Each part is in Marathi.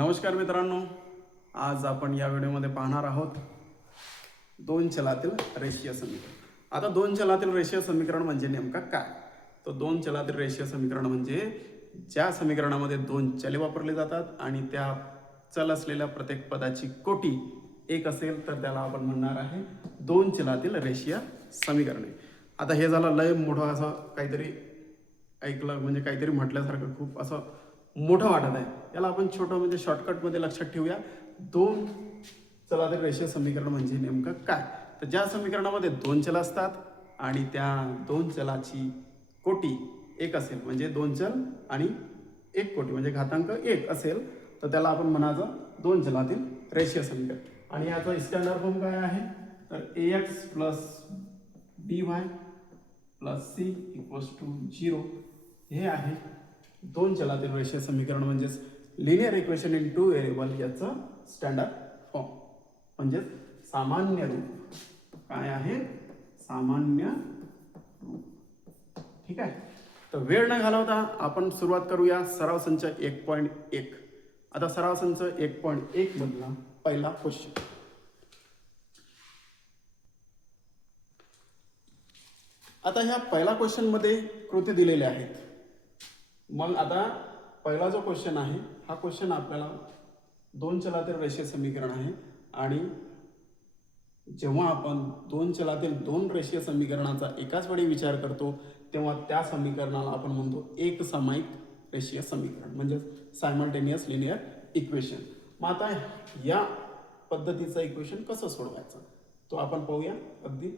नमस्कार मित्रांनो, आज आपण या व्हिडिओमध्ये पाहणार आहोत दोन चलातील रेषीय समीकरण. आता दोन चलातील रेषीय समीकरण म्हणजे नेमका काय? तो दोन चलातील रेषीय समीकरण म्हणजे ज्या समीकरणामध्ये दोन चले वापरले जातात आणि त्या चल असलेल्या प्रत्येक पदाची कोटी एक असेल तर त्याला आपण म्हणणार आहे दोन चलातील रेषीय समीकरणे. आता हे झालं लय मोठं असं काहीतरी ऐकलं म्हणजे काहीतरी म्हटल्यासारखं खूप असं मोठं वाटत आहे. याला आपण छोटं म्हणजे शॉर्टकटमध्ये लक्षात ठेवूया. दोन चलातील रेषीय समीकरण म्हणजे नेमकं काय? तर ज्या समीकरणामध्ये दोन चल असतात आणि त्या दोन चलाची कोटी एक असेल म्हणजे दोन चल आणि एक कोटी म्हणजे घातांक एक असेल तर त्याला आपण म्हणायचं दोन चलातील रेषीय समीकरण. आणि याचा स्टँडर्ड फॉर्म काय आहे तर ax plus dy plus c equals to 0 हे आहे दोन चलातील रेषीय समीकरण म्हणजेच linear equation in two variable याचं स्टँडर्ड फॉर्म म्हणजेच सामान्य रूप. काय आहे? सामान्य रूप. ठीक आहे. तर वेळ न घालवता आपण सुरुवात करूया सराव संच 1.1. आता सराव संच 1.1 मधला पहिला क्वेश्चन. आता ह्या पहिला क्वेश्चन मध्ये कृती दिलेल्या आहेत. मग आता पहिला जो क्वेश्चन आहे हा क्वेश्चन आपल्याला दोन चलातील रेषीय समीकरण आहे आणि जेव्हा आपण दोन चलातील दोन रेषीय समीकरणाचा एकाच वेळी विचार करतो तेव्हा त्या समीकरणाला आपण म्हणतो एक सामायिक रेषीय समीकरण म्हणजे सायमल्टेनियस लिनियर इक्वेशन. मग आता या पद्धतीचं इक्वेशन कसं सोडवायचं तो आपण पाहूया अगदी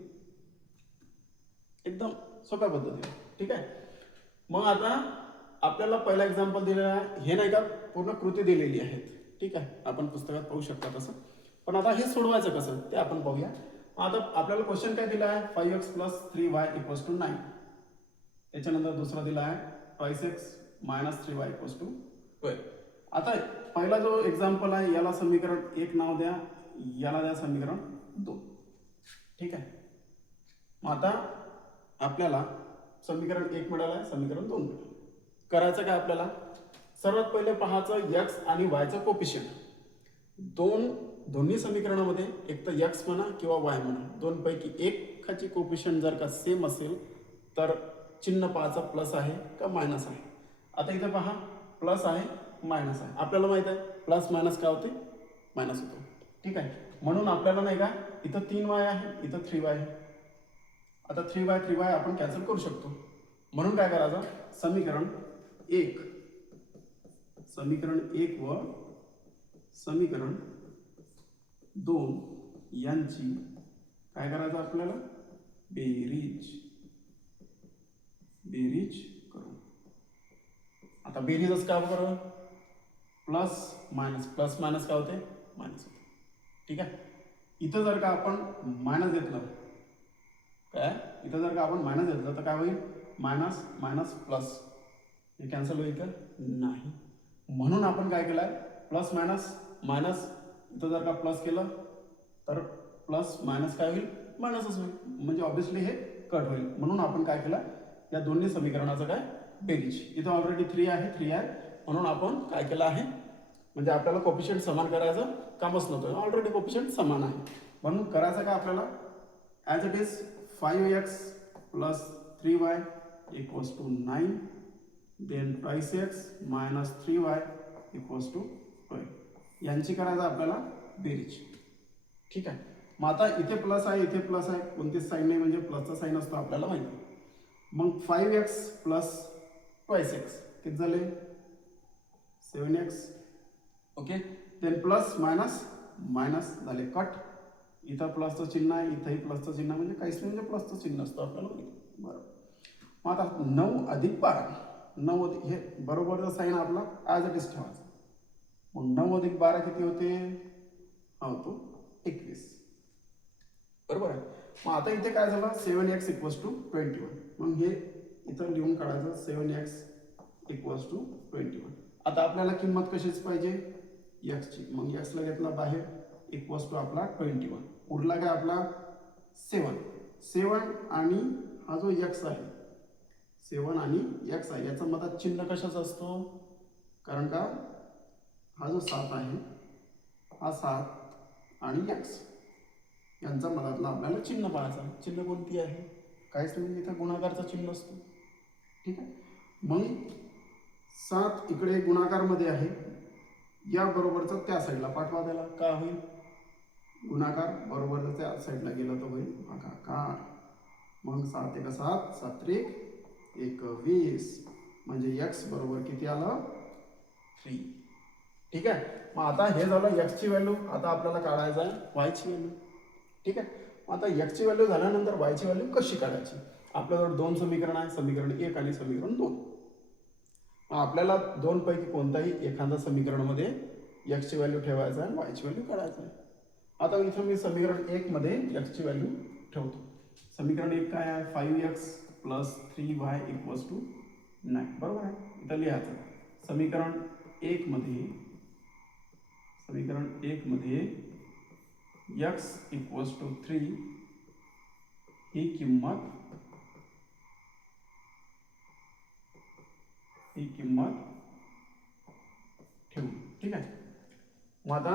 एकदम सोप्या पद्धतीने. ठीक आहे. मग आता आपल्याला पहिला एक्झाम्पल दिलेला आहे. हे नाही का पूर्ण कृती दिलेली आहेत. ठीक आहे. आपण पुस्तकात पाहू शकता तसं. पण आता हे सोडवायचं कसं ते आपण पाहूया. आता आपल्याला क्वेश्चन काय दिला आहे 5x plus 3y equals to 9. त्याच्यानंतर दुसरा दिला आहे 5x minus 3y equals to 12. आता पहिला जो एक्झाम्पल आहे याला समीकरण 1 नाव द्या, याला द्या समीकरण 2. ठीक आहे. मग आता आपल्याला समीकरण 1 मिळालं आहे, समीकरण 2 मिळालं. करायचं काय आपल्याला सर्वात पहिले पाहायचं x आणि y चं कोफिशियंट. दोन्ही समीकरणामध्ये एक तर x म्हणा किंवा y म्हणा दोन पैकी एकाची कोफिशियंट जर का सेम असेल तर चिन्ह पाहायचं प्लस आहे का मायनस आहे. आता इथे पहा प्लस आहे मायनस आहे. आपल्याला माहित आहे प्लस मायनस काय होते मायनस होतो. ठीक आहे. म्हणून आपल्याला नाही का इथं 3y आहे इथं 3y आहे. आता 3y आपण कॅन्सल करू शकतो. म्हणून काय करायचं समीकरण 1 व समीकरण 2 यांची काय करायचं आपल्याला बेरीज करू. आता बेरीजच काय करू प्लस मायनस काय होते मायनस होते. ठीक आहे. इथं जर का आपण मायनस घेतलं काय इथं जर का आपण मायनस घेतलं तर काय होईल मायनस मायनस प्लस हे कॅन्सल होईल का नाही. म्हणून आपण काय केलंय प्लस मायनस मायनस इथं जर का प्लस केलं तर प्लस मायनस काय होईल मायनसच होईल म्हणजे ऑब्विसली हे कट होईल. म्हणून आपण काय केलं या दोन्ही समीकरणाचं काय बेरीज. इथं ऑलरेडी 3 आहे म्हणून आपण काय केलं आहे म्हणजे आपल्याला कोफिशियंट समान करायचं कामच नव्हतं. ऑलरेडी कोफिशियंट समान आहे म्हणून करायचं काय आपल्याला as it is 5x plus 3y equals to 9 then 5x minus 3y equals to 12 यांची करायचं आपल्याला बेरीज. ठीक आहे. मग आता इथे प्लस आहे इथे प्लस आहे कोणतीच साईन नाही म्हणजे प्लसचा साईन असतो आपल्याला माहिती. मग 5x प्लस 2x किती झाले 7x. Okay. Then plus minus minus झाले कट. इथं प्लसचं चिन्ह आहे इथंही प्लसचं चिन्ह म्हणजे काहीच नाही म्हणजे प्लसचं चिन्ह असतं आपल्याला माहिती. बरोबर. मग आता 9 अधिक 12 9 हे बरोबरचा साईन आपला ॲज इट इज ठेवायचा. मग 9 अधिक 12 किती होते हा होतो 21. बरोबर आहे. मग आता इथे काय झालं 7x इक्वल्स टू 21. मग हे इथं लिहून काढायचं 7x इक्वल्स टू 21. आता आपल्याला किंमत कशीच पाहिजे x ची. मग x ला घेतला बाहेर इक्वल्स टू आपला 21. उरला काय आपला 7 आणि हा जो x आहे 7 आणि x आहे याचा मधात चिन्ह कशाचा असतो कारण का हा जो 7 आहे हा 7 आणि x यांचा मधातला आपल्याला चिन्ह पाहायचं. चिन्ह कोणती आहे? काहीच नाही, इथं गुणाकारचं चिन्ह असतं. ठीक आहे. मग 7 इकडे गुणाकारमध्ये आहे, या बरोबरचा त्या साईडला पाठवा. त्याला काय होईल? गुणाकार बरोबर जर त्या साईडला गेला तर होईल भागाकार. मग 7 एक 7, 7 त्रिक 21, म्हणजे x बरोबर किती आलं? 3. ठीक आहे. मग आता हे झालं x ची व्हॅल्यू. आता आपल्याला काढायचं आहे y ची व्हॅल्यू. ठीक आहे. आता x ची व्हॅल्यू झाल्यानंतर y ची व्हॅल्यू कशी काढायची? आपल्याजवळ दोन समीकरण आहे, समीकरण 1 आणि समीकरण 2. आपल्याला दोन पैकी कोणताही एखाद्या समीकरणामध्ये x ची व्हॅल्यू ठेवायचं आहे, y ची व्हॅल्यू काढायचं आहे. आता इथं मी समीकरण 1 मध्ये x ची व्हॅल्यू ठेवतो. समीकरण 1 काय आहे? 5x + 3y = 9. बरोबर आहे. इथं लिहायचं समीकरण 1 मध्ये x = 3 ही किंमत ठेवू. ठीक आहे. मग आता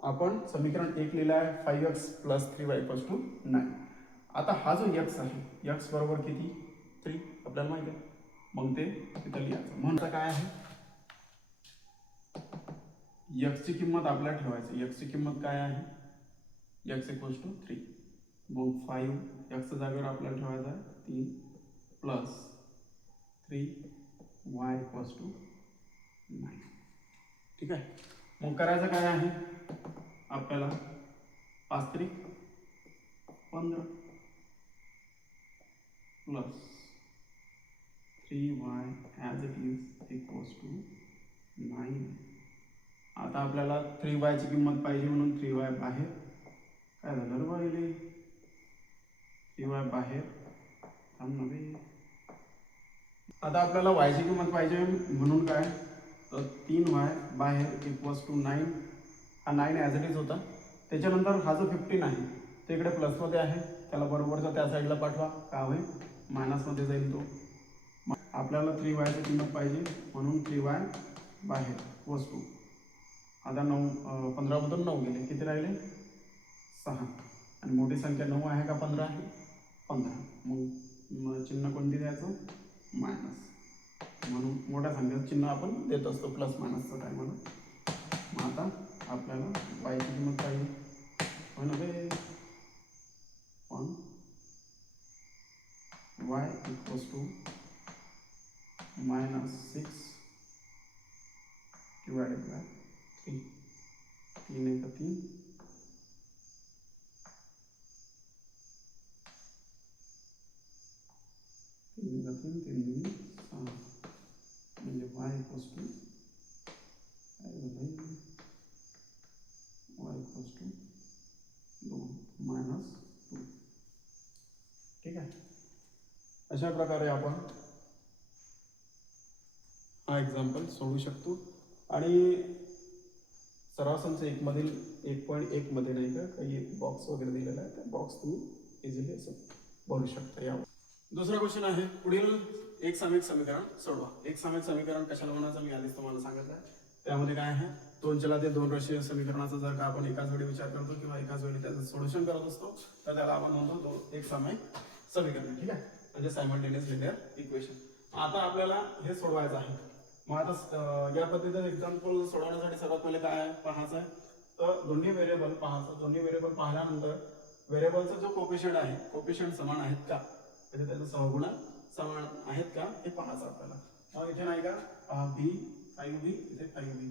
आपण समीकरण 1 लिहिलं आहे 5x + 3y = 9. आता हा जो x आहे, x बरोबर किती? 3 आपल्याला माहिती आहे. मग ते इथं लिहायचं. म्हणता काय आहे? x ची किंमत आपल्याला ठेवायची. x ची किंमत काय आहे? x = 3. मग 5 x च्या जागेवर आपल्याला ठेवायचं आहे 3 + 3y = 9. ठीक आहे. मग करायचं काय आहे आपल्याला? 5 त्रिक 15 + 3y ॲज इट इज = 9. आता आपल्याला 3y ची किंमत पाहिजे म्हणून 3y बाहेर. काय झालं रे बाईले? 3y बाहेर. आता आपल्याला y ची किंमत पाहिजे म्हणून काय? तर 3y बाहेर = 9. हा 9 ॲज इट इज होता. त्याच्यानंतर हा जो 15 आहे तो इकडे प्लसमध्ये आहे, त्याला बरोबरचा त्या साईडला पाठवा. काय होईल? मायनसमध्ये जाईल तो. आपल्याला 3y ची किंमत पाहिजे म्हणून 3y बाहेर वस्तू. आता 15 मधून 9 गेले, किती राहिले? 6. आणि मोठी संख्या 9 आहे का 15 आहे? 15. मग चिन्ह कोणती द्यायचं? मायनस. म्हणून मोठ्या संख्येचं चिन्ह आपण देत असतो प्लस मायनसचं काय म्हणून. मग आता आपल्याला y ची किंमत पाहिजे. होय ना बे? पण y = -6 / 3. 3 1 3, 3 1 3, 3 2 6. म्हणजे y = -2. ठीक आहे. अशा प्रकारे आपण हा एक्झाम्पल सोडवू शकतो. आणि सराव संच 1 मधील 1.1 मध्ये नाही का काही बॉक्स वगैरे दिलेला आहे, त्या बॉक्स तुम्ही इझिली असं भरू शकता. यावर दुसरा क्वेश्चन आहे, पुढील एक सामायिक समीकरण सोडवा. एक सामायिक समीकरण कशाला म्हणायचं मी आधीच तुम्हाला सांगितलं आहे. त्यामध्ये काय आहे? दोन चलाते दोन रेषीय समीकरणाचा जर का आपण एकाच वेळी विचार करतो किंवा एकाच वेळी त्याचं सोल्युशन करत असतो तर त्याला आपण म्हणतो एक सामायिक समीकरण. ठीक आहे. म्हणजे सायमल्टेनियस लिनियर इक्वेशन. आता आपल्याला हे सोडवायचं आहे. मग आता या पद्धतीचं एक्झाम्पल सोडवण्यासाठी सर्वात पहिले काय पाहायचं आहे? तर दोन्ही व्हेरिएबल पाहायचं. दोन्ही व्हेरिएबल पाहिल्यानंतर व्हेरिएबलचा जो कोफिशियंट आहे, कोफिशियंट समान आहेत का, म्हणजे त्याचं सहगुणक समान आहेत का हे पाहायचं आपल्याला. मग इथे नाही का b 5b इथे 5b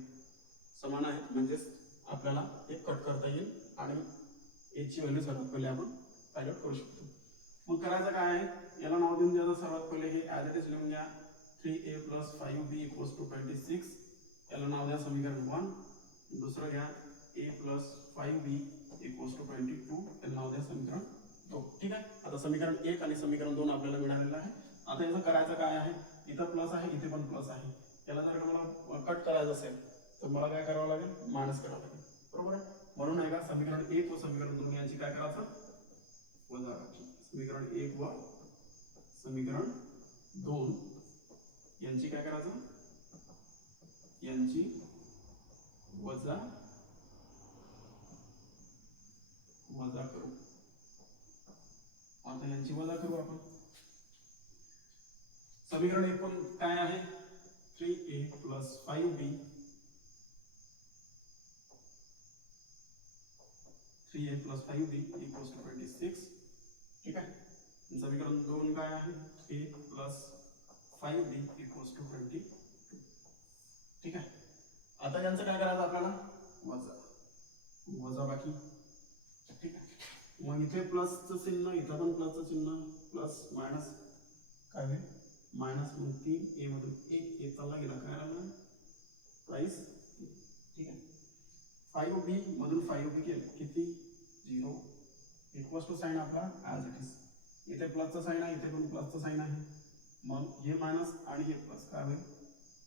समान आहेत, म्हणजेच आपल्याला एक कट करता येईल आणि a ची व्हॅल्यू सर्वात पहिले आपण फाइंड आउट करू शकतो. मग करायचं काय आहे? याला नाव देऊन द्यायचं. सर्वात पहिले हे ॲज इट इज लिहून घ्या. 3a + 5b = 26. याला नाव द्या समीकरण 1. दुसरं घ्या a + 5b = 22. याला नाव द्या समीकरण 2. ठीक आहे. आता समीकरण 1 आणि समीकरण 2 आपल्याला मिळालेलं आहे. आता याचं करायचं काय आहे? इथं प्लस आहे, इथे पण प्लस आहे. याला जर का मला कट करायचं असेल तर मला काय करावं लागेल? मायनस करावं लागेल. बरोबर आहे. म्हणून आहे का समीकरण 1 व समीकरण 2 यांची काय करायचं? वजा. समीकरण 1 व समीकरण 2 यांची काय करायचं? यांची वजा वजा करू. आता यांची वजा करू आपण. समीकरण एकूण काय आहे 3a plus 5b 3a plus 5b equals to 26. ठीक आहे. समीकरण 2 काय आहे a plus 5b equals to 22. ठीक आहे. आता यांचं काय करायचं आपल्याला वजा वजा बाकी. ठीक आहे. मग इथे प्लसचं चिन्ह इथं पण प्लसचं चिन्ह प्लस मायनस काय होईल मायनस. मग 3a मधून एक चालला गेला काय राहिला प्राइस. ठीक आहे. 5b मधून 5b केलं किती 0 इक्वल्स टू साइन आपला ॲज इट इज. इथे प्लसचं साइन आहे इथे पण प्लसचं साइन आहे. मग हे मायनस आणि हे प्लस काय होईल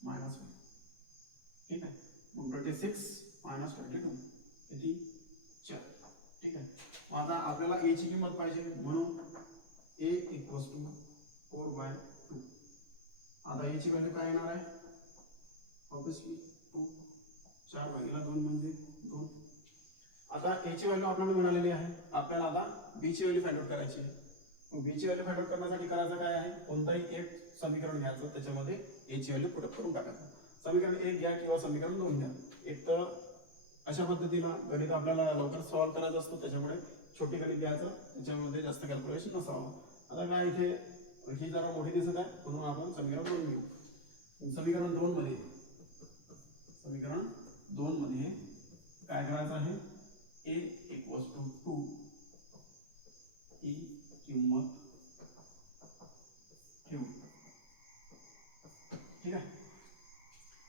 मायनस होईल. ठीक आहे. मग 26 मायनस 22 किती 4. ठीक आहे. मग आता आपल्याला a ची किंमत पाहिजे म्हणून a इक्वल्स टू 4/2. आता a ची व्हॅल्यू काय येणार आहे ऑब्वियसली 2. 4/2 म्हणजे 2. आता a ची व्हॅल्यू आपल्याला मिळालेली आहे. आपल्याला आता b ची व्हॅल्यू फाइंड आउट करायची आहे. मग b ची व्हॅल्यू फाइंड आउट करण्यासाठी करायचं काय आहे कोणताही एक समीकरण घ्यायचं त्याच्यामध्ये a ची व्हॅल्यू पुट करून टाकायचं. समीकरण 1 घ्या किंवा समीकरण 2 घ्या. एक तर अशा पद्धतीला गणित आपल्याला लवकर सॉल्व्ह करायचं असतं त्याच्यामुळे छोटी गणित घ्यायचं त्याच्यामध्ये जास्त कॅल्क्युलेशन नसावं. आता काय इथे ही जरा मोठी दिसत आहे म्हणून आपण समीकरण 2 घेऊ. समीकरण 2 मध्ये काय करायचं आहे a इक्वल्स टू 2 ही किंमत ठेवू. ठीक आहे.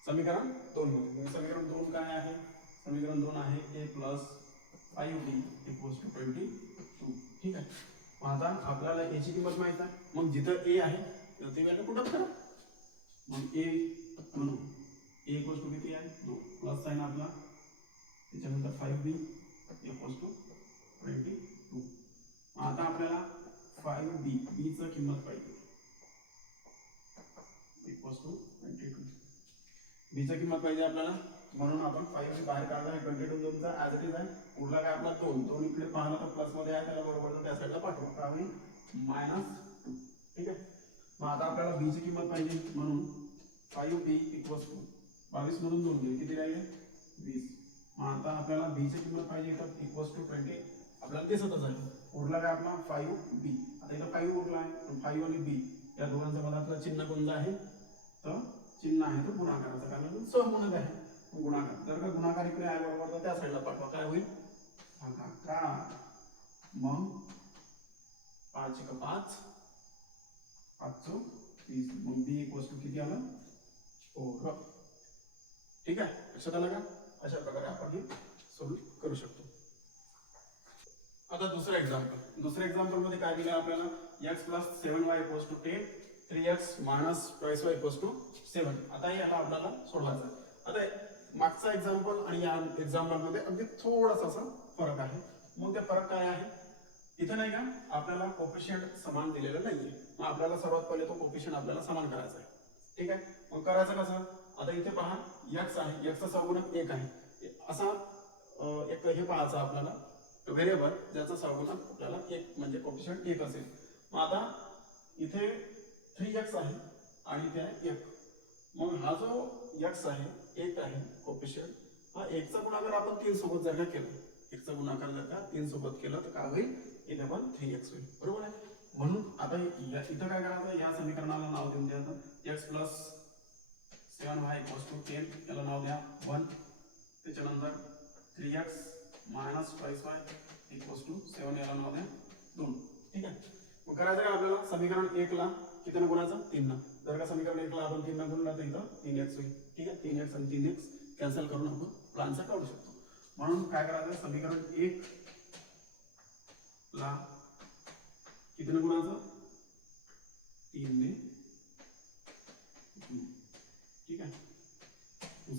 समीकरण 2 मध्ये समीकरण 2 काय आहे समीकरण 2 आहे a plus 5b equals to 22. ठीक आहे. मग आता आपल्याला a ची किंमत माहित आहे मग जिथं a आहे तर ती व्हॅल्यू पुट करा. मग a म्हणून a इक्वल्स टू किती आहे 2 प्लस साइन आपला त्याच्यानंतर 5b इक्वल्स टू 22. आता आपल्याला 5b b ची किंमत पाहिजे इक्वल्स टू 22. b ची किंमत पाहिजे आपल्याला म्हणून आपण 5b बाहेर काढला आहे 22 दोनचा ॲज इट इज आहे. उरला काय आपला 2 इकडे पाहिला तर प्लस मध्ये आहे त्याला बरोबर त्या साईडला पाठवू काय होईल -2. ठीक आहे. मग आता आपल्याला b ची किंमत पाहिजे म्हणून 5b इक्वल्स टू 22 मधून 2 गेले किती राहिले 20. मग आता आपल्याला b ची किंमत पाहिजे तर इक्वल्स टू 20 आपल्याला दिसतच आहे. उरला काय आपला 5b. आता इथं 5 उरला आहे 5 आणि b या दोघांच्या मधातलं चिन्ह कोणतं आहे तर चिन्ह आहे तो गुणाकाराचा कारण सहगुणक आहे. गुणाकार जर का गुणाकार इकडे आहे बरोबर तर त्या साईडला पाठवा काय होईल भागाकार. मग 5 × 5 5 20 मग b इक्वल्स टू किती आलं 4. ठीक आहे. लक्षात आलं का. अशा प्रकारे आपण हे सॉल्व्ह करू शकतो. आता दुसरं एक्झाम्पल मध्ये काय दिलं आपल्याला x plus 7y equals to 10 3x minus 2y equals to 7. आता याला आपल्याला सोडवायचं आहे. आता मागचा एक्झाम्पल आणि या एक्झाम्पल मध्ये अगदी थोडासा असा फरक आहे. मग ते फरक काय आहे इथे नाही का आपल्याला कोफिशियंट समान दिलेलं नाहीये. मग आपल्याला सर्वात पहिले तो कोफिशियंट आपल्याला समान करायचा आहे. ठीक आहे. मग करायचं कसं आता इथे पहा x आहे x चा सहगुणक 1 आहे. असा एक हे पाहायचं आपल्याला व्हेरिएबल ज्याचा सहगुणक आपल्याला 1 म्हणजे कोफिशियंट 1 असेल. मग आता इथे 3x आहे आणि इथे आहे 1. मग हा जो x आहे 1 आहे कोफिशियंट हा 1 चा गुणाकार आपण 3 सोबत जर का केला 1 चा गुणाकार जर का 3 सोबत केला तर काय होईल इथे पण 3x होईल बरोबर आहे. म्हणून आता इथं काय करायचं या समीकरणाला नाव देऊन द्यायचं x plus 7y equals to 10 याला नाव द्या 1. त्याच्यानंतर 3x minus 5y equals to 7 याला नाव द्या 2. ठीक आहे. मग करायचं काय आपल्याला समीकरण 1 ला किती ने गुणायचं 3 ने. जर का समीकरण 1 ला आपण 3 ने गुणला तर इथं 3x होईल. ठीक आहे. 3x आणि 3x कॅन्सल करून आपण प्लॅनचा काढू शकतो. म्हणून काय करायचं समीकरण 1 ला किती ने गुणायचं 3 ने. ठीक आहे.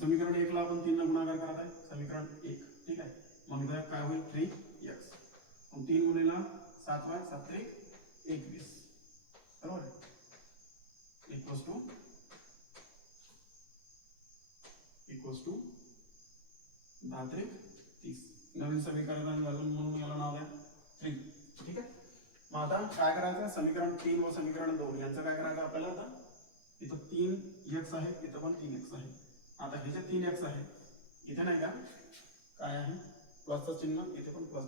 समीकरण 1 ला आपण 3 ने गुणाकार करत आहे समीकरण 1. ठीक आहे. मग इथे काय होईल 3x. मग 3 गुणिले 7y 7 × 21 बरोबर इक्वल्स टू 10 त्रिक 30. नवीन समीकरण झालं म्हणून याला नाव द्या 3. ठीक आहे. मग आता काय करायचं, समीकरण 3 व समीकरण 2 यांचं काय करायचं आपल्याला. आता इथं 3x आहे, इथं पण 3x आहे. आता हे जे 3x आहे इथे नाही का काय आहे प्लसचं चिन्ह, इथे पण प्लस